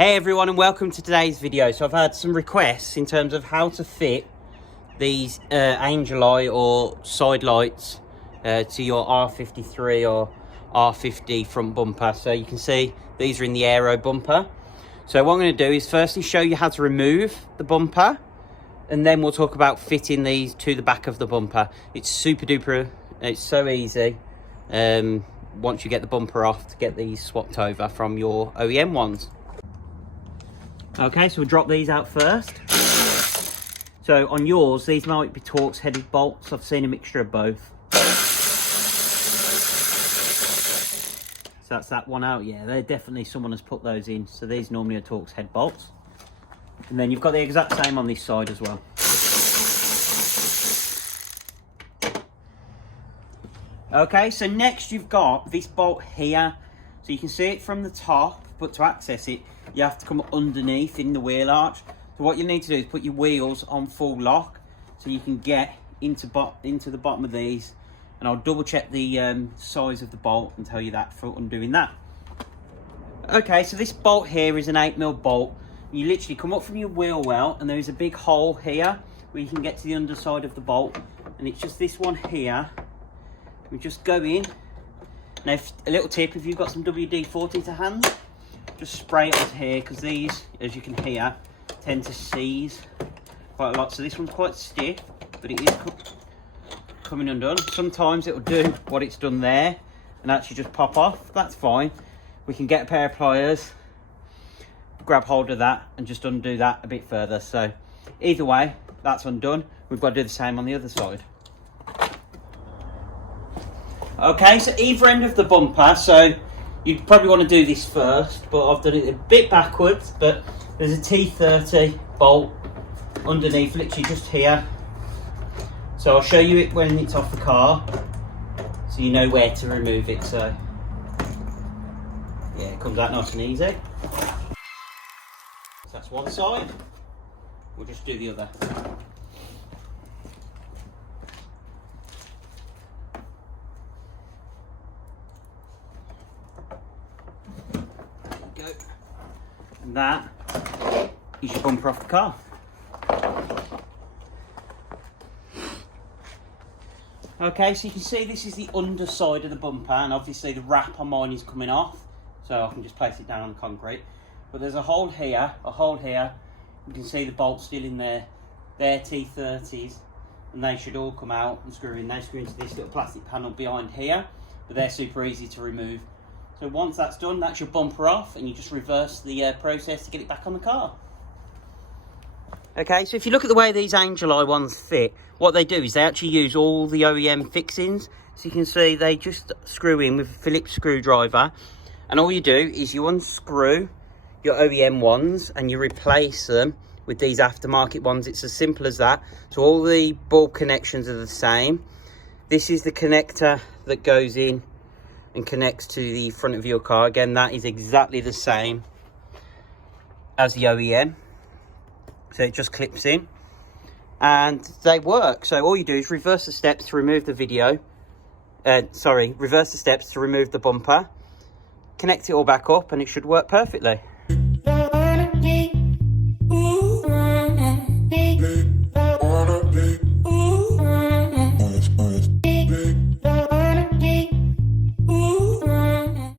Hey everyone, and welcome to today's video. So I've had some requests in terms of how to fit these angel eye or side lights to your R53 or R50 front bumper. So you can see these are in the aero bumper. So what I'm going to do is firstly show you how to remove the bumper, and then we'll talk about fitting these to the back of the bumper. It's super duper, it's so easy once you get the bumper off to get these swapped over from your OEM ones. Okay, so we'll drop these out first. So on yours, these might be Torx headed bolts. I've seen a mixture of both. So that's that one out. Yeah, they're definitely, someone has put those in. So these normally are Torx head bolts. And then you've got the exact same on this side as well. Okay, so next you've got this bolt here. So you can see it from the top, but to access it, you have to come underneath in the wheel arch. So what you need to do is put your wheels on full lock so you can get into the bottom of these. And I'll double check the size of the bolt and tell you that for undoing that. Okay, so this bolt here is an 8mm bolt. You literally come up from your wheel well, and there is a big hole here where you can get to the underside of the bolt. And it's just this one here. We just go in. Now, a little tip, if you've got some WD-40 to hand, just spray it onto here, because these, as you can hear, tend to seize quite a lot. So this one's quite stiff, but it is coming undone. Sometimes it will do what it's done there and actually just pop off. That's fine. We can get a pair of pliers, grab hold of that and just undo that a bit further. So either way, that's undone. We've got to do the same on the other side. Okay, so either end of the bumper, so you'd probably want to do this first, but I've done it a bit backwards. But there's a T30 bolt underneath, literally just here. So I'll show you it when it's off the car, so you know where to remove it. So yeah, it comes out nice and easy. So that's one side. We'll just do the other. Go. And that is your bumper off the car. Okay, so you can see this is the underside of the bumper, and obviously the wrap on mine is coming off, so I can just place it down on the concrete. But there's a hole here, you can see the bolts still in there. They're T30s, and they should all come out and screw in. They screw into this little plastic panel behind here, but they're super easy to remove. So once that's done, that's your bumper off, and you just reverse the process to get it back on the car. Okay, so if you look at the way these angel eye ones fit, what they do is they actually use all the OEM fixings. So you can see they just screw in with a Phillips screwdriver, and all you do is you unscrew your OEM ones and you replace them with these aftermarket ones. It's as simple as that. So all the bulb connections are the same. This is the connector that goes in and connects to the front of your car. Again, that is exactly the same as the OEM. So it just clips in and they work. So all you do is reverse the steps to remove the reverse the steps to remove the bumper, connect it all back up, and it should work perfectly.